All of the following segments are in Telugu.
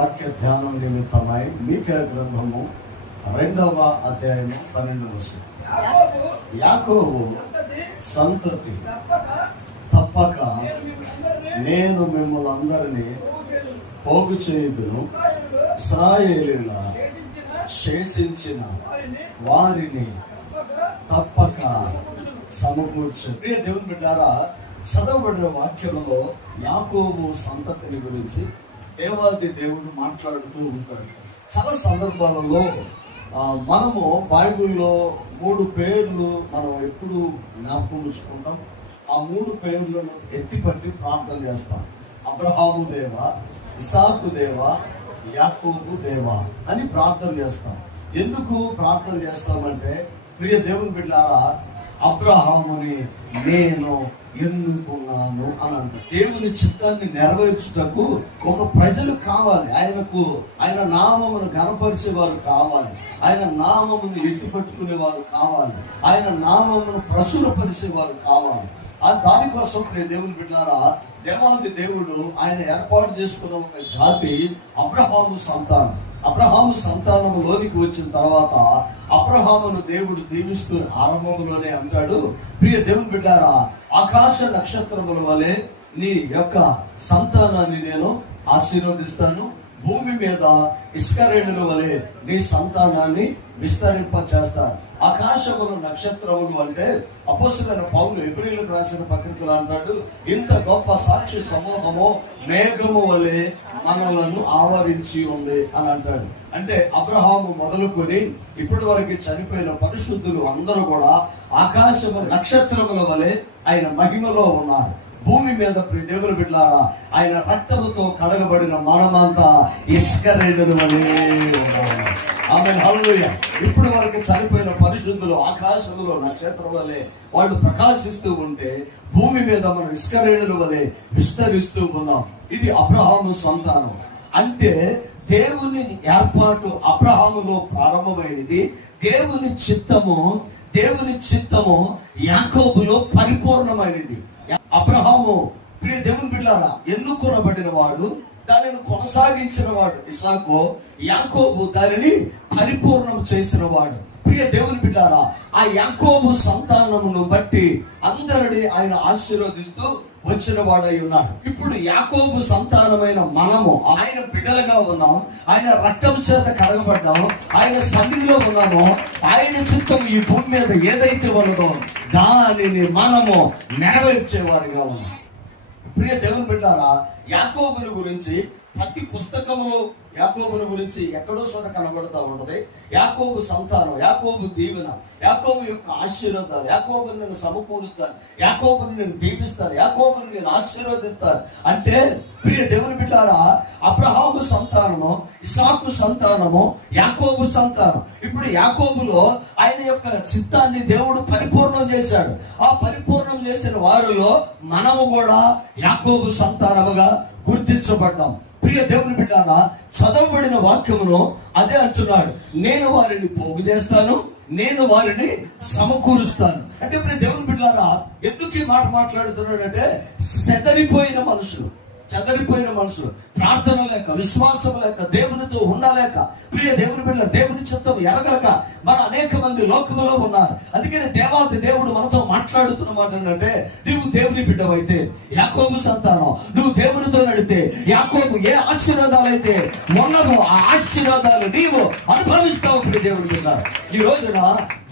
వాక్య ధ్యానం నిమిత్తమై మీకే గ్రంథము రెండవ అధ్యాయము పన్నెండవ వచనం. యాకోబు సంతతి తప్పక నేను నేను మిమ్మల్ని అందరినీ పోగు చేయుదును. ఇస్రాయేలీల శేషించిన వారిని తప్పక తప్పక సమకూర్చు ప్రియ దేవుని బిడ్డారా చదవబడిన వాక్యంలో యాకోబు సంతతిని గురించి దేవాది దేవుడు మాట్లాడుతూ ఉంటాడు. చాలా సందర్భాలలో మనము బైబిల్లో మూడు పేర్లు మనం ఎప్పుడు జ్ఞాపకం ఉంచుకుంటాం. ఆ మూడు పేర్లను ఎత్తిపట్టి ప్రార్థన చేస్తాం. అబ్రహాము దేవ ఇసాకు దేవ యాకోబు దేవ అని ప్రార్థన చేస్తాం. ఎందుకు ప్రార్థన చేస్తామంటే ప్రియ దేవుని బిడ్డారా అబ్రహాముని నేను ఎన్నుకున్నాను అని అంట. దేవుని చిత్తాన్ని నెరవేర్చుటకు ఒక ప్రజలు కావాలి. ఆయనకు ఆయన నామమును గనపరిచేవారు కావాలి. ఆయన నామమును ఎత్తిపట్టుకునే వారు కావాలి. ఆయన నామమును ప్రసురపరిచేవారు కావాలి. ఆ దానికోసం ప్రియ దేవుని బిడ్డారా దేవాది దేవుడు ఆయన ఏర్పాటు చేసుకున్న ఒక జాతి అబ్రహాము సంతానం. అబ్రహాము సంతానములోనికి వచ్చిన తర్వాత అబ్రహామును దేవుడు దీవిస్తూ ఆరంభంలోనే అంటాడు ప్రియ దేవుని బిడ్డారా ఆకాశ నక్షత్రముల వలె నీ యొక్క సంతానాన్ని నేను ఆశీర్వదిస్తాను. భూమి మీద ఇసుకరేణుల వలె నీ సంతానాన్ని విస్తరింప చేస్తాను ఆకాశములు నక్షత్రములు అంటే అపోసులైన పౌలు ఎబ్రిలకు రాసిన పత్రికలు అంటాడు ఇంత గొప్ప సాక్షి సమూహము మేఘము వలె మనలను ఆవరించి ఉంది అని అంటాడు అంటే అబ్రహాము మొదలుకొని ఇప్పటి వరకు చనిపోయిన పరిశుద్ధులు అందరూ కూడా ఆకాశము నక్షత్రముల వలె ఆయన మహిమలో ఉన్నారు భూమి మీద ప్రియ దేవుని బిడ్డారా ఆయన రక్తముతో కడగబడిన మనమంతా ఇసుక రెండదు వలె ఉన్నాము. ఆమె హల్లుయ ఇప్పుడు వరకు చనిపోయిన పరిశుద్ధులు ఆకాశంలో నక్షత్రం వలె వాళ్ళు ప్రకాశిస్తూ ఉంటే భూమి మీద మనం ఇసుక వలె విస్తరిస్తూ ఉన్నాం. ఇది అబ్రహాము సంతానం. అంటే దేవుని ఏర్పాటు అబ్రహాములో ప్రారంభమైనది. దేవుని చిత్తము దేవుని చిత్తము యాకోబులో పరిపూర్ణమైనది. అబ్రహాము ప్రియ దేవుని బిడ్డారా ఎన్నుకొనబడిన వాడు? దానిని కొనసాగించిన వాడు ఇసాకు యాకోబు దానిని పరిపూర్ణం చేసిన వాడు ప్రియ దేవుని బిడ్డారా ఆ యాకోబు సంతానమును బట్టి అందరినీ ఆయన ఆశీర్వదిస్తూ వచ్చిన వాడై ఉన్నాడు. ఇప్పుడు యాకోబు సంతానమైన మనము ఆయన బిడ్డలుగా ఉన్నాం ఆయన రక్తం చేత కడగబడ్డాము ఆయన సన్నిధిలో ఉన్నాము ఆయన చిత్తం ఈ భూమి మీద ఏదైతే ఉన్నదో దానిని మనము నెరవేర్చేవారిగా ఉన్నాం. ప్రియ దేవుని బిడ్డారా యాకోబుని గురించి ప్రతి పుస్తకములో యాకోబుని గురించి ఎక్కడో చోట కనబడుతూ ఉంటది. యాకోబు సంతానం యాకోబు దీవెన యాకోబు యొక్క ఆశీర్వాదాలు యాకోబుని నేను సమకూరుస్తాను యాకోబుని నేను దీపిస్తాను యాకోబుని నేను ఆశీర్వదిస్తాను. అంటే ప్రియ దేవుని బిడ్డారా అబ్రహాము సంతానము ఇసాకు సంతానము యాకోబు సంతానం. ఇప్పుడు యాకోబులో ఆయన యొక్క చిత్తాన్ని దేవుడు పరిపూర్ణం చేశాడు. ఆ పరిపూర్ణం చేసిన వారిలో మనము కూడా యాకోబు సంతానముగా గుర్తించబడ్డాం. ప్రియ దేవుని బిడ్డారా చదవబడిన వాక్యమును అదే అంటున్నాడు. నేను వారిని పోగు చేస్తాను నేను వారిని సమకూరుస్తాను. అంటే ప్రియ దేవుని బిడ్డారా ఎందుకు ఈ మాట మాట్లాడుతున్నాడంటే సెదరిపోయిన మనుషులు. చెదరిపోయిన మనుషులు. ప్రార్థన లేక విశ్వాసం లేక దేవునితో ఉండలేక ప్రియ దేవుని బిడ్డ దేవుని చిత్తం ఎరగలక మన అనేక మంది లోకములో ఉన్నారు. అందుకని దేవాది దేవుడు మనతో మాట్లాడుతున్న మాట ఏంటంటే నీవు దేవుని బిడ్డవైతే యాకోబు సంతానం. నువ్వు దేవునితో నడితే యాకోబు ఏ ఆశీర్వాదాలు అయితే మొన్నము ఆ ఆశీర్వాదాలు నీవు అనుభవిస్తావు ప్రియ దేవుని బిడ్డ ఈ రోజున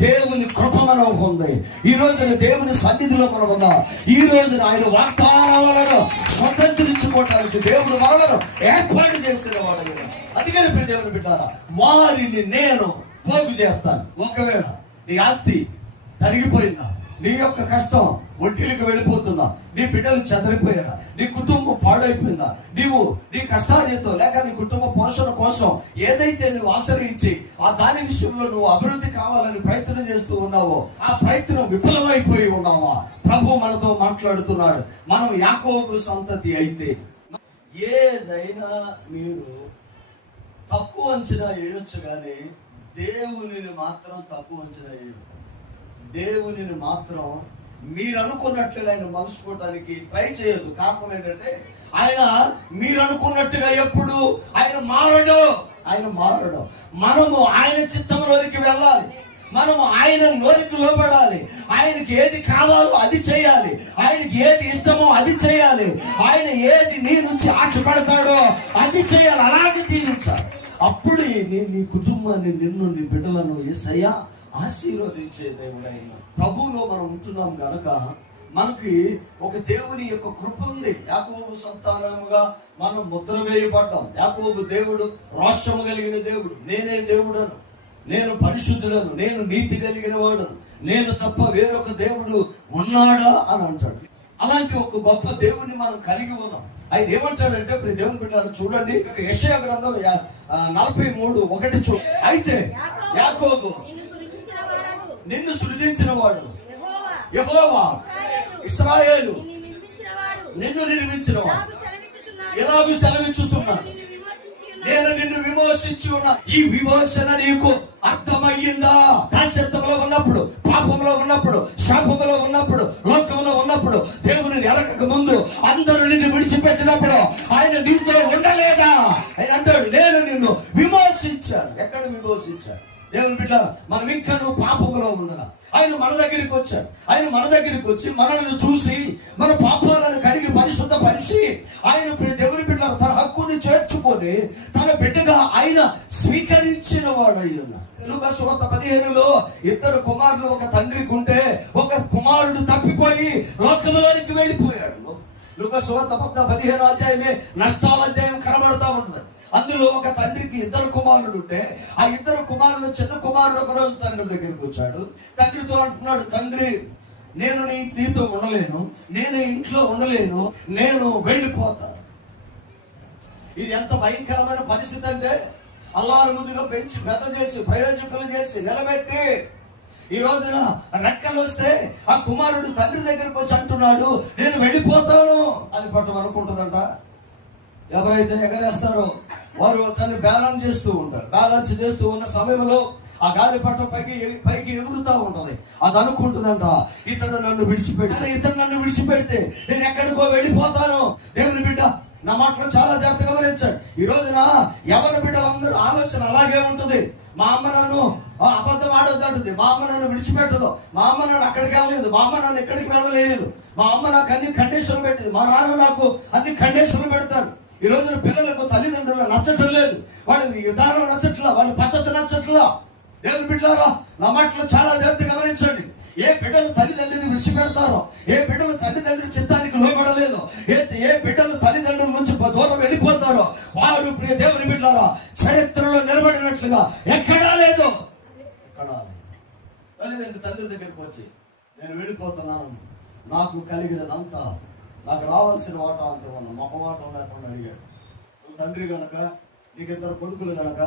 దేవుని కృప మనం ఉంది. ఈ రోజున దేవుని సన్నిధిలో మనం ఉన్నాం. ఈ రోజున ఆయన వాగ్దానాలను స్వతంత్రించుకోవడానికి దేవుడు మనలను ఏర్పాటు చేసిన వాడు అందుకని ఇప్పుడు దేవుని బిడ్డారా వారిని నేను పోగు చేస్తాను. ఒకవేళ నీ ఆస్తి తరిగిపోయిందా? నీ యొక్క కష్టం ఒంటికి వెళ్ళిపోతుందా? నీ బిడ్డలు చెదరిపోయారా? నీ కుటుంబం పాడైపోయిందా? నీవు నీ కష్టాలతో లేక నీ కుటుంబ పోషణ కోసం ఏదైతే నువ్వు ఆశ్రయించి ఆ దాని విషయంలో నువ్వు అభివృద్ధి కావాలని ప్రయత్నం చేస్తూ ఉన్నావో ఆ ప్రయత్నం విఫలమైపోయి ఉన్నావా? ప్రభు మనతో మాట్లాడుతున్నాడు. మనం యాకోబు సంతతి అయితే ఏదైనా మీరు తక్కువ అంచనా వేయొచ్చు కానీ దేవునిని మాత్రం తక్కువ అంచనా వేయొద్దు. దేవునిని మాత్రం మీరు అనుకున్నట్లుగా ఆయన మలుచుకోవడానికి ట్రై చేయదు కారణం ఏంటంటే ఆయన మీరు అనుకున్నట్టుగా ఎప్పుడు ఆయన మారడు. ఆయన మారడు. మనము ఆయన చిత్తంలోనికి వెళ్ళాలి. మనము ఆయన లోనికి లోపడాలి ఆయనకి ఏది కావాలో అది చేయాలి. ఆయనకి ఏది ఇష్టమో అది చేయాలి. ఆయన ఏది నీ నుంచి ఆశపడతాడో అది చేయాలి. అలాగే జీవించాలి అప్పుడు నీ నీ కుటుంబాన్ని నిన్ను నీ బిడ్డలను ఏసయ్యా ఆశీర్వదించే దేవుడైన ప్రభువులో మనం ఉంటున్నాం గనక మనకి ఒక దేవుని యొక్క కృప ఉంది. యాకోబు సంతానముగా మనం ముద్ర వేయబడ్డాం. యాకోబు దేవుడు రోషము కలిగిన దేవుడు. నేనే దేవుడను. నేను పరిశుద్ధుడను. నేను నీతి కలిగిన వాడను. నేను తప్ప వేరొక దేవుడు ఉన్నాడా అని అంటాడు. అలాంటి ఒక గొప్ప దేవుని మనం కలిగి ఉన్నాం. ఆయన ఏమంటాడంటే ఇప్పుడు దేవుని బిడ్డారు చూడండి. యశయ గ్రంథం యా- నలభై మూడు ఒకటి చూ అయితే యాకోబు నిన్ను సృజించిన వాడు యెహోవా. ఇస్రాయేలు. నిన్ను నిర్మించిన వాడు ఇలాగు ఎలాగూ సెలవిచ్చుచున్నాడు. సెలవిచ్చుతున్నాడు నిన్ను విమోచించి ఉన్నాడు నేను నిన్ను విమోచించి ఉన్నా ఈ విమోచన నీకు అర్థమయ్యిందా? దాస్యత్వంలో ఉన్నప్పుడు పాపంలో ఉన్నప్పుడు శాపంలో ఉన్నప్పుడు లోకంలో ఉన్నప్పుడు దేవుని ఎలకక ముందు అందరూ నిన్ను విడిచిపెట్టినప్పుడు ఆయన నీతో ఉండలేదా? ఆయన అంటాడు నేను ఆలోచించాడు దేవుని బిడ్డ మనం ఇంకా నువ్వు పాపంలో ఉండగా ఆయన మన దగ్గరికి వచ్చాడు. ఆయన మన దగ్గరికి వచ్చి మనల్ని చూసి మన పాపాలను కడిగి పరిశుద్ధ పరిచి ఆయన దేవుని బిడ్డ తన హక్కుని చేర్చుకొని తన బిడ్డగా ఆయన స్వీకరించిన వాడు అయ్యున్నా తెలుగు సువార్త పదిహేనులో ఇద్దరు కుమారులు ఒక తండ్రికి ఉంటే ఒక కుమారుడు తప్పిపోయి లోకంలోనికి వెళ్ళిపోయాడు. లుక సువార్త పద్ద పదిహేను అధ్యాయమే నష్టాల అధ్యాయం కనబడతా అందులో ఒక తండ్రికి ఇద్దరు కుమారులు ఉంటే ఆ ఇద్దరు కుమారులు చిన్న కుమారుడు ఒక రోజు తండ్రి దగ్గరికి వచ్చాడు. తండ్రితో అంటున్నాడు తండ్రి నేను నీ నీతో ఉండలేను నేను ఇంట్లో ఉండలేను నేను వెళ్ళిపోతాను ఇది ఎంత భయంకరమైన పరిస్థితి అంటే అల్లారు ముందుగా పెంచి పెద్ద చేసి ప్రయోజకులు చేసి నిలబెట్టి ఈ రోజున రెక్కలు వస్తే ఆ కుమారుడు తండ్రి దగ్గరకు వచ్చి అంటున్నాడు నేను వెళ్ళిపోతాను అని పట్టం అనుకుంటుందంట ఎవరైతే ఎగరేస్తారో వారు తను బ్యాలెన్స్ చేస్తూ ఉంటారు. బ్యాలెన్స్ చేస్తూ ఉన్న సమయంలో ఆ గాలి పట్ట పైకి పైకి ఎగురుతూ ఉంటుంది. అది అనుకుంటుందంట ఇతడు నన్ను విడిచిపెడితే ఇతడు నన్ను విడిచిపెడితే నేను ఎక్కడికో వెళ్ళిపోతాను. దేవుని బిడ్డ నా మాటలో చాలా జాగ్రత్తగా గమనించాడు. ఈ రోజున ఎవరి బిడ్డలందరూ ఆలోచన అలాగే ఉంటుంది. మా అమ్మ నన్ను ఆ, అబద్ధం ఆడొద్దంటుంది మా అమ్మ నన్ను విడిచిపెట్టదు. మా అమ్మ నన్ను అక్కడికి వెళ్ళలేదు. మా అమ్మ నన్ను ఎక్కడికి వెళ్ళలేదు. మా అమ్మ నాకు అన్ని కండిషన్లు పెట్టింది. మా నాన్న నాకు అన్ని కండిషన్లు పెడతారు ఈ రోజున పిల్లలకు తల్లిదండ్రులు నచ్చటం లేదు. వాళ్ళ విధానం నచ్చట్లా వాళ్ళ పద్ధతి నచ్చట్లా. దేవుని బిడ్డారా నా మాటలు చాలా జాగ్రత్త గమనించండి. ఏ బిడ్డలు తల్లిదండ్రిని విడిచిపెడతారో ఏ బిడ్డలు తల్లిదండ్రుల చిత్తానికి లోబడలేదు ఏ ఏ బిడ్డలు తల్లిదండ్రుల నుంచి దూరం వెళ్ళిపోతారో వాడు ప్రియ దేవుని బిడ్డారా చరిత్రలో నిలబడినట్లుగా ఎక్కడా లేదు. ఎక్కడా తల్లిదండ్రి తండ్రి దగ్గరికి వచ్చి నేను వెళ్ళిపోతున్నాను. నాకు కలిగినదంతా నాకు రావాల్సిన వాటా అంత ఉన్న మొహమాటం లేకుండా అడిగాడు. నువ్వు తండ్రి గనక నీకు ఇద్దరు కొడుకులు గనక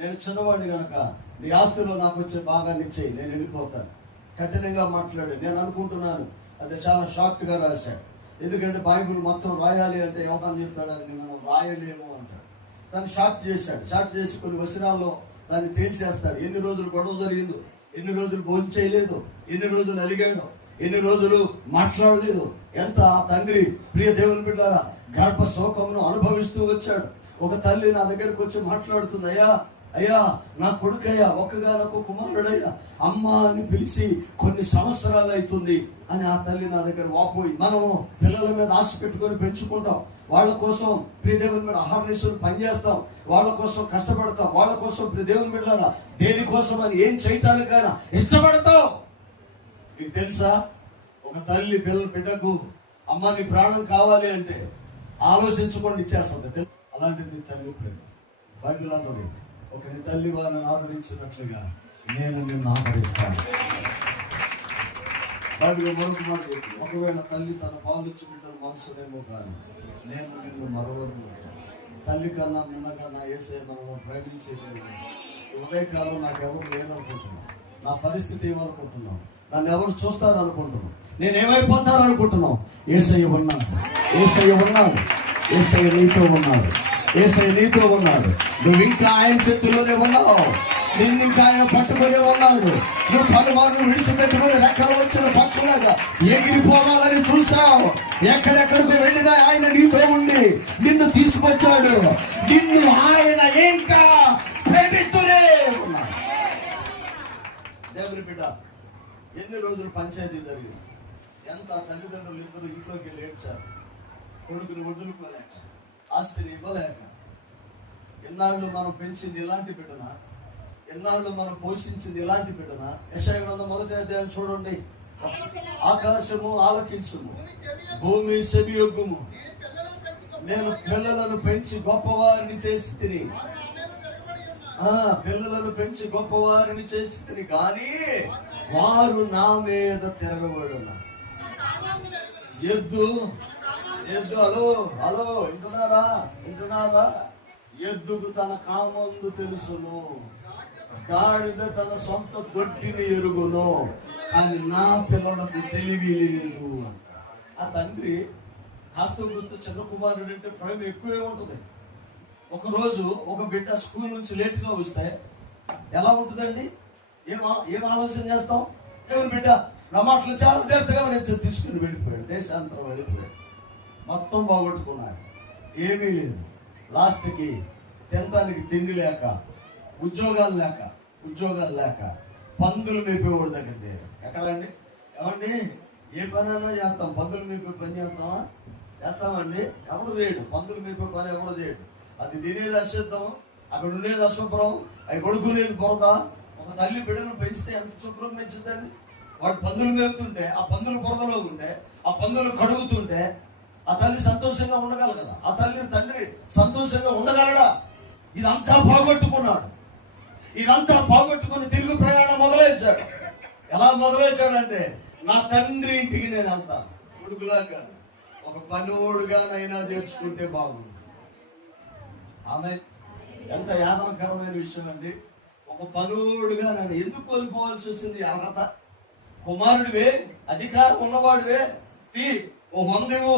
నేను చిన్నవాడిని గనక నీ ఆస్తిలో నాకు వచ్చే భాగాన్ని ఇచ్చేయి నేను వెళ్ళిపోతాను. కఠినంగా మాట్లాడు నేను అనుకుంటున్నాను. అది చాలా షార్ట్గా రాశాడు. ఎందుకంటే బైబుల్ మొత్తం రాయాలి అంటే ఎవరన్నా చెప్పాడు అది మనం రాయలేము అంటాడు. దాన్ని షార్ట్ చేశాడు. షార్ట్ చేసి కొన్ని వచనాల్లో దాన్ని తేల్చేస్తాడు. ఎన్ని రోజులు గొడవ జరిగిందో ఎన్ని రోజులు భోజనం చేయలేదు ఎన్ని రోజులు అలిగాడో ఎన్ని రోజులు మాట్లాడలేదు. ఎంత ఆ తండ్రి ప్రియ దేవుని బిడ్డారా గర్భ శోకమును అనుభవిస్తూ వచ్చాడు. ఒక తల్లి నా దగ్గరకు వచ్చి మాట్లాడుతుంది అయ్యా అయ్యా నా కొడుకయ్యా ఒక్కగానొక్క కుమారుడయ్యా అమ్మ అని పిలిచి కొన్ని సంవత్సరాలు అవుతుంది అని ఆ తల్లి నా దగ్గర వాపోయి మనం పిల్లల మీద ఆశ పెట్టుకొని పెంచుకుంటాం. వాళ్ళ కోసం ప్రియదేవుని మీద అహర్నిశలు పనిచేస్తాం. వాళ్ళ కోసం కష్టపడతాం. వాళ్ళ కోసం ప్రియ దేవుని బిడ్డారా దేనికోసం అని ఏం చేయటానికైనా ఇష్టపడతాం. మీకు తెలుసా? ఒక తల్లి పిల్ల బిడ్డకు అమ్మ నీ ప్రాణం కావాలి అంటే ఆలోచించుకోండి ఇచ్చేస్తుంది. అలాంటిది తల్లి ప్రేమ బైబిల్ అంటుంది ఒక నీ తల్లి వారిని ఆదరించినట్లుగా నేను నిన్ను ఆదరిస్తాను. బైబిల్ మరొక మాట ఒకవేళ తల్లి తన పాలిచ్చి బిడ్డను మనసునేమో కానీ నేను నిన్ను మరవను. తల్లి కన్నా మిన్నకన్నా ఏసే మనం ప్రేమించేది ఉదయకాలం నాకు ఎవరు లేరనుకుంటున్నాను నా పరిస్థితి ఏమనుకుంటున్నాను నన్ను ఎవరు చూస్తారు అనుకుంటున్నాం నేను ఏమైపోతాను అనుకుంటున్నాం ఏసయ్య ఉన్నాడు ఏసయ్య ఉన్నాడు ఏసయ్య నీతో ఉన్నాడు ఏసయ్య నీతో ఉన్నాడు నువ్వు ఇంకా ఆయన చేతుల్లోనే ఉన్నావు. నిన్ను ఇంకా ఆయన పట్టుకునే ఉన్నాడు. నువ్వు పలుమార్లు విడిచిపెట్టుకుని రెక్కలు వచ్చిన పక్షులాగా ఎగిరిపోవాలని చూసావు ఎక్కడెక్కడికి వెళ్ళినా ఆయన నీతో ఉండి నిన్ను తీసుకొచ్చాడు. నిన్ను ఆయన ఇంకా ప్రేమిస్తూనే ఉన్నాడు దేవుని బిడ్డ ఎన్ని రోజులు పంచాయతీ జరిగింది? ఎంత తల్లిదండ్రులు ఇద్దరు ఇంట్లోకి వెళ్ళి ఏడ్చారు కొడుకుని వదులుకోలేక ఆస్తిని ఇవ్వలేక ఎన్నాళ్ళు మనం పెంచింది ఇలాంటి బిడ్డన? ఎన్నాళ్ళు మనం పోషించింది ఇలాంటి బిడ్డన? యశాగ్రంథం మొదటి అధ్యాయం చూడండి. ఆకాశము ఆలకించుము భూమి సెమియొగ్గుము నేను పిల్లలను పెంచి గొప్పవారిని చేసి తిని. ఆ పిల్లలను పెంచి గొప్పవారిని చేసి తిని. కానీ వారు నా మీద తిరగబడున్నారు ఎద్దు ఎద్దు హలో హలో వింటున్నారా? వింటున్నారా? ఎద్దుకు తన కామందు తెలుసును. గాడిద తన సొంత దొడ్డిని ఎరుగును. కానీ నా పిల్లలకు తెలివి లేదు అంట. ఆ తండ్రి కాస్త గుర్తు చిన్న కుమారుడు అంటే ప్రేమ ఎక్కువే ఉంటుంది. ఒకరోజు ఒక బిడ్డ స్కూల్ నుంచి లేట్గా వస్తే ఎలా ఉంటుందండి? ఏం ఏం ఆలోచన చేస్తాం దేవుని బిడ్డ నా మాటలు చాలా జాగ్రత్తగా నేను తీసుకుని వెళ్ళిపోయాడు. దేశాంతరం వెళ్ళిపోయాడు. మొత్తం పోగొట్టుకున్నాడు. ఏమీ లేదు. లాస్ట్కి తినడానికి తిండి లేక ఉద్యోగాలు లేక ఉద్యోగాలు లేక పందులు మేపేవాడు దగ్గర చేయడం ఎక్కడండి? ఏమండి? ఏ పనైనా చేస్తాం. పందులు మేపే పని చేస్తామా చేస్తామండి. ఎవడు చేయడు. పందులు మేపే పని ఎవడు చేయడు. అది తినేది అశుద్ధం అక్కడ ఉండేది అశుభ్రం అవి కొడుకునేది పోతా ఒక తల్లి బిడ్డను పెంచితే ఎంత శుభ్రం పెంచుతుంది వాడు పందులు మేపుతుంటే ఆ పందులు బురదలో ఉంటే ఆ పందులు కడుగుతుంటే ఆ తల్లి సంతోషంగా ఉండగలదు కదా? ఆ తల్లి తండ్రి సంతోషంగా ఉండగలడా? ఇదంతా పోగొట్టుకున్నాడు. ఇదంతా పోగొట్టుకుని తిరుగు ప్రయాణం మొదలైంచాడు ఎలా మొదలైంచాడంటే నా తండ్రి ఇంటికి నేను వెళ్తాను. కొడుకులా కాదు ఒక పనివాడుగానైనా చేర్చుకుంటే బాగుంది ఆమె ఎంత యాదనకరమైన విషయం అండి. ఒక పనుడుగా నన్ను ఎందుకు కోల్పోవాల్సి వచ్చింది అర్హత? కుమారుడివే అధికారం ఉన్నవాడివే. తీ ఓ వందేవు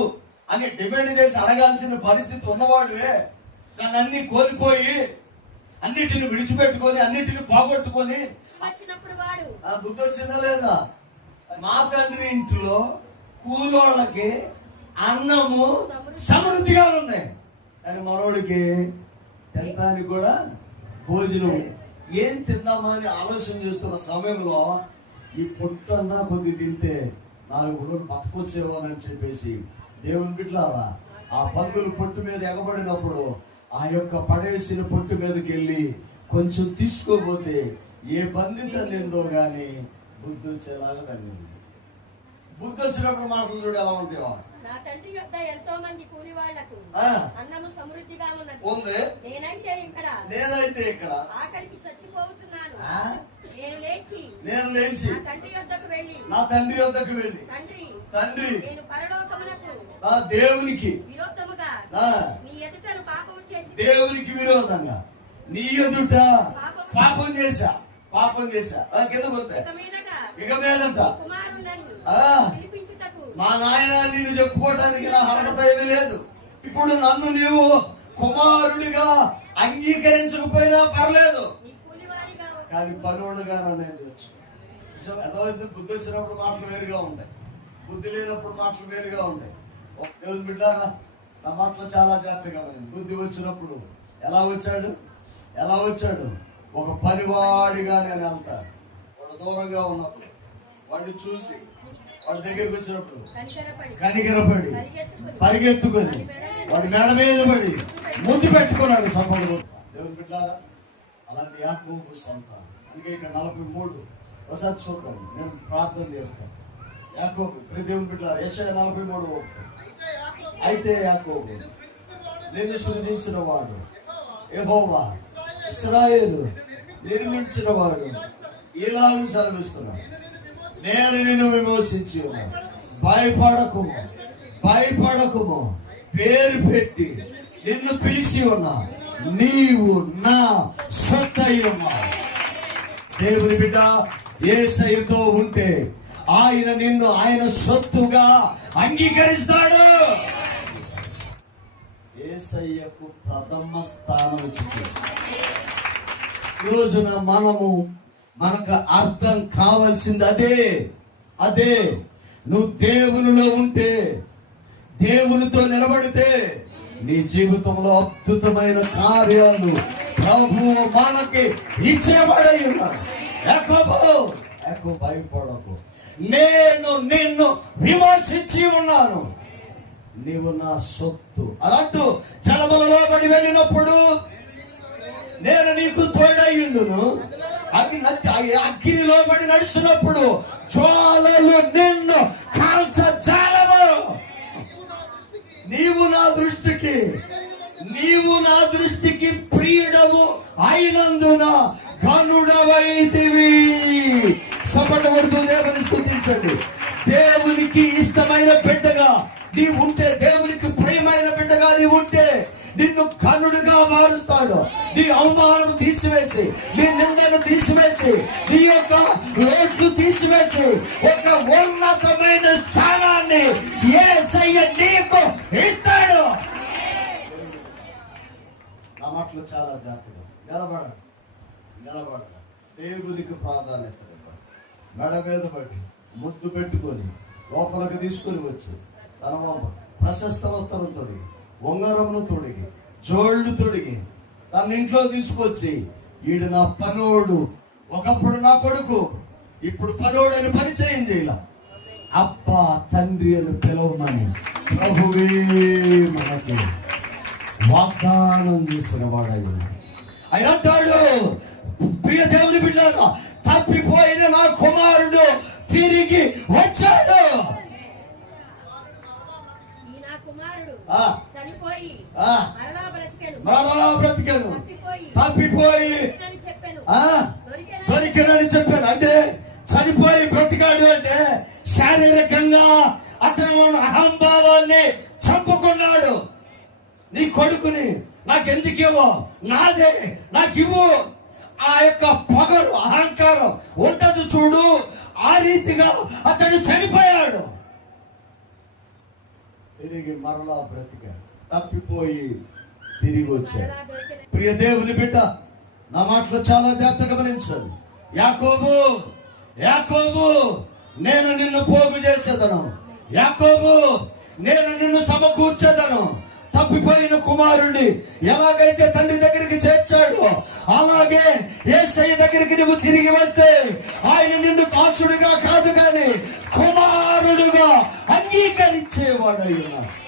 అని డిమాండ్ చేసి అడగాల్సిన పరిస్థితి ఉన్నవాడివే. నన్ను అన్ని కోల్పోయి అన్నిటిని విడిచిపెట్టుకొని అన్నిటిని పోగొట్టుకొని బుద్ధి వచ్చిందా లేదా? మా తండ్రి ఇంట్లో కూలోళ్ళకి అన్నము సమృద్ధిగా ఉన్నాయి. కానీ మనోడికి తినడానికి కూడా భోజనం ఏం తిందామని ఆలోచన చేస్తున్న సమయంలో ఈ పొట్టన్నా కొద్ది తింటే నాలుగు రోజులు బతకొచ్చేమోనని చెప్పేసి దేవుని బిడ్డారా ఆ పందులు పొట్టు మీద ఎగబడినప్పుడు ఆ యొక్క పడేసిన పొట్టు మీదకి వెళ్ళి కొంచెం తీసుకోపోతే ఏ పంది తన్నిందో కానీ బుద్ధి వచ్చేలాగా తన్నింది బుద్ధి వచ్చినప్పుడు మాటలు చూడు ఎలా ఉంటాయో. నా తండ్రి యొక్క ఎంతో మంది కూలి వాళ్ళకు అన్నము సమృద్ధిగా ఉన్నది. ఉంది. నేనైతే ఇక్కడ నేనైతే ఇక్కడ. ఆకలికి చచ్చిపోతున్నాను. ఆ, నేను లేచి నేను లేచి నా తండ్రి యొద్దకు వెళ్ళి నా తండ్రి వద్దకు వెళ్ళి తండ్రి తండ్రి నేను పరలోకమునకు నా దేవునికి విరోధముగా నీ ఎదుటను పాపము చేసి దేవునికి విరోధంగా నీ ఎదుట పాపం చేశా పాపం చేశా. కింద పోతే. ఇక మీదట మా నాయన నిన్ను చెప్పుకోవడానికి నా అర్హత ఏమీ లేదు. ఇప్పుడు నన్ను నీవు కుమారుడిగా అంగీకరించకపోయినా పర్లేదు. కానీ పనుడుగా నన్ను చేయొచ్చు? అర్థమైంది? బుద్ధి వచ్చినప్పుడు మాటలు వేరుగా ఉంటాయి. బుద్ధి లేనప్పుడు మాటలు వేరుగా ఉంటాయి. దేవుని బిడ్డారా నా మాటలు చాలా జాగ్రత్తగా ఉంది బుద్ధి వచ్చినప్పుడు ఎలా వచ్చాడు? ఎలా వచ్చాడు? ఒక పనివాడిగా నేను వెళ్తాను. దూరంగా ఉన్నప్పుడు వాడిని చూసి వాడి దగ్గరికి వచ్చినప్పుడు కనికరపడి పరిగెత్తుకుని వాడి మెడ మీద పడి ముద్దు పెట్టుకున్నాడు సంపదలు దేవుని బిడ్డారా అలాంటి యాకోబు సంతానం. అందుకే ఇక్కడ నలభై మూడు ఒకసారి చూద్దాం. నేను ప్రార్థన చేస్తాను. యాకోబు ప్రతి దేవుని బిడ్డారా యశ నలభై మూడు ఒకటి. అయితే యాకోబు నిన్ను సృజించిన వాడు యెహోవా ఇస్రాయేలు నిర్మించిన వాడు ఇలా సెలవిస్తున్నా నేను నిన్ను విమోచించి ఉన్నా భయపడకుము. భయపడకుము. పేరు పెట్టి నిన్ను పిలిచి ఉన్నా. నీవు నా సొత్తై ఉన్నా. దేవుని బిడ్డ ఏసయ్యతో ఉంటే ఆయన నిన్ను ఆయన సొత్తుగా అంగీకరిస్తాడు. ఏసయ్యకు ప్రథమ స్థానం ఇచ్చి రోజున మనము మనకు అర్థం కావాల్సింది అదే. అదే. నువ్వు దేవునిలో ఉంటే దేవునితో నిలబడితే నీ జీవితంలో అద్భుతమైన కార్యాలు ప్రభు మనకి ఇచ్చేవాడై ఉన్నాడు. యాకోబు, భయపడకు. నేను నిన్ను విమర్శించి ఉన్నాను. నీవు నా సొత్తు. అలాంటూ జలములలో పడి వెళ్ళినప్పుడు నేను నీకు తోడయ్యుండును అగ్ని అగ్నిలో పడి నడుస్తున్నప్పుడు జ్వాలలు నిన్ను కాల్చజాలము నీవు నా దృష్టికి నీవు నా దృష్టికి ప్రియుడవు అయినందున గనుడవైతివి సపట కొడుతూ దేవుని స్థుతించండి. దేవునికి ఇష్టమైన బిడ్డగా నీవు ఉంటే దేవునికి ప్రియమైన బిడ్డగా నీవు ఉంటే నిన్ను కనుడుగా మారుస్తాడు. నీ అవమానం తీసివేసి నీ నిందను తీసివేసి నీ యొక్క లోట్లు తీసివేసి ఒక ఉన్నతమైన స్థానాన్ని ఏ నీకు ఇస్తాడు. నా మాటలు చాలా జాగ్రత్తగా నిలబడ నిలబడ దేవునికి ప్రాధాన్యత మెడ మీద పడి ముద్దు పెట్టుకొని లోపలికి తీసుకొని వచ్చి తన ప్రశస్త వస్త్రం తొడిగి ఉంగరమును తొడిగి జోళ్ళు తొడిగి తన ఇంట్లో తీసుకొచ్చి ఈడు నా పనోడు. ఒకప్పుడు నా కొడుకు ఇప్పుడు పనోడు అని పరిచయం చేయాల. అప్ప తండ్రి అని పిలవమని ప్రభువే మనకు వాగ్దానం చేసిన వాడయ్య. ఆయన అంటాడు ప్రియ దేవుని బిడ్డారా తప్పిపోయిన నా కుమారుడు తిరిగి వచ్చాడు ఈ నా కుమారుడు ఆ. చనిపోయి ఆ. మరలా బ్రతికెను. తప్పిపోయి దొరికానని చెప్పాను. అంటే చనిపోయి బ్రతికాడు అంటే శారీరకంగా అతను అహంభావాన్ని చంపుకున్నాడు. నీ కొడుకుని నాకెందుకు ఇవ్వు? నాదే. నాకు ఇవ్వు ఆ యొక్క పొగరు అహంకారం ఉండదు చూడు. ఆ రీతిగా అతడు చనిపోయాడు. తిరిగి మరలా బ్రతికాడు తప్పిపోయి తిరిగి వచ్చాడు ప్రియ దేవుని బిడ్డ నా మాటలు చాలా జాగ్రత్తగా గమనించాలి యాకోబు యాకోబు నేను నిన్ను పోగు చేసేదను. యాకోబు నేను నిన్ను సమకూర్చేదను. తప్పిపోయిన కుమారుడిని ఎలాగైతే తండ్రి దగ్గరికి చేర్చాడు అలాగే ఏసై దగ్గరికి నువ్వు తిరిగి వస్తే ఆయన నిన్ను దాసుడిగా కాదు కానీ కుమారుడుగా అంగీకరించేవాడై ఉన్నాడు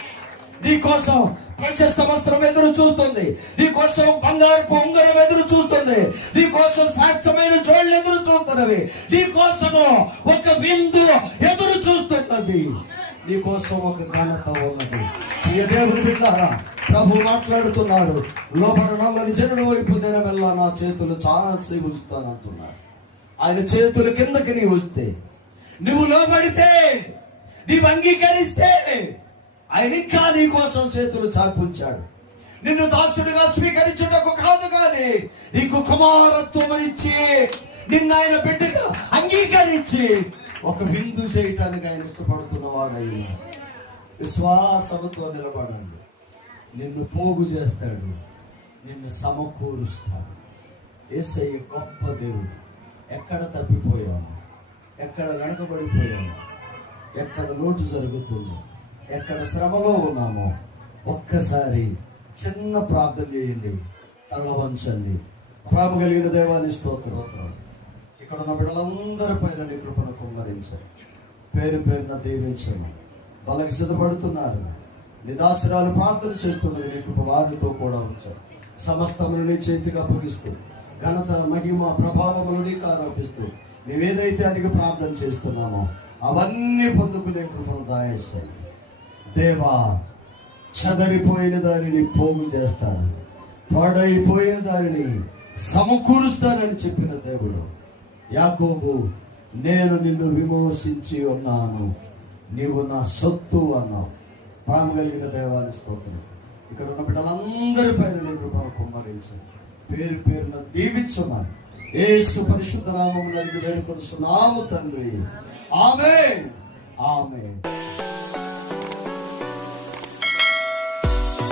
నీ కోసం ప్రశస్త సంవత్సరం ఎదురు చూస్తుంది. నీ కోసం బంగారపు ఉంగరం ఎదురు చూస్తుంది. నీ కోసం శ్రేష్టమైన జోళ్ళు ఎదురు చూస్తున్నవి. నీ కోసము ఒక బిందు ఎదురు చూస్తున్నది. నీకోసం ఒక ఘనత ఉన్నది. ప్రియ దేవుని బిడ్డారా ప్రభు మాట్లాడుతున్నాడు. లోపల నమ్మని జనుడు వైపు దినమెల్లా నా చేతులు చాలా సేపు ఉంచుతానంటున్నాడు. ఆయన చేతుల కిందకి నీ వస్తే నువ్వు లోబడితే నీవు అంగీకరిస్తే ఆయన ఇంకా నీ కోసం చేతులు చాపుంచాడు నిన్ను దాసుడిగా స్వీకరించుటకు కాదు కానీ నీకు కుమారత్వం ఇచ్చి నిన్న ఆయన బిడ్డగా అంగీకరించి ఒక విందు చేయటానికి ఆయన ఇష్టపడుతున్న వాడు విశ్వాసముతో నిలబడండి. నిన్ను పోగు చేస్తాడు. నిన్ను సమకూరుస్తాడు. ఏసయ్య గొప్ప దేవుడు. ఎక్కడ తప్పిపోయాము? ఎక్కడ వెనకబడిపోయాము? ఎక్కడ లోటు జరుగుతుందో? ఎక్కడ శ్రమలో ఉన్నామో ఒక్కసారి చిన్న ప్రార్థన చేయండి. తల వంచండి ప్రేమ కలిగిన దేవాన్ని స్తోత్రం. ఇక్కడ ఉన్న బిడ్డలందరి పైన నీ కృపను కుమ్మరించండి పేరు పేరున దీవించండి వాళ్ళకి సిద్ధపడుతున్నారు. నిదాసరాలు ప్రార్థన చేస్తున్నది నీ కృప వారితో కూడా ఉంచారు సమస్తమును నీ చేతికి అప్పగిస్తూ ఘనత మహిమ ప్రభావములు నీకు ఆరోపిస్తూ మేమేదైతే అడిగి ప్రార్థన చేస్తున్నామో అవన్నీ పొందుకునే కృపను దాయేశాయి. దేవా చదరిపోయిన దానిని పోగు చేస్తాను. పాడైపోయిన దానిని సమకూరుస్తానని చెప్పిన దేవుడు. యాకోబు నేను నిన్ను విమోచించి ఉన్నాను. నీవు నా సొత్తు అన్నావు. ప్రేమ కలిగిన దేవాన్ని స్తోత్రం. ఇక్కడ ఉన్న బిడ్డలందరి పైన నీ కృపను కుమ్మరించు పేరు పేరున దీవించమని ఏసు పరిశుద్ధ నామం నడిగి వేడుకొనుచున్నాము తండ్రి. ఆమె ఆమె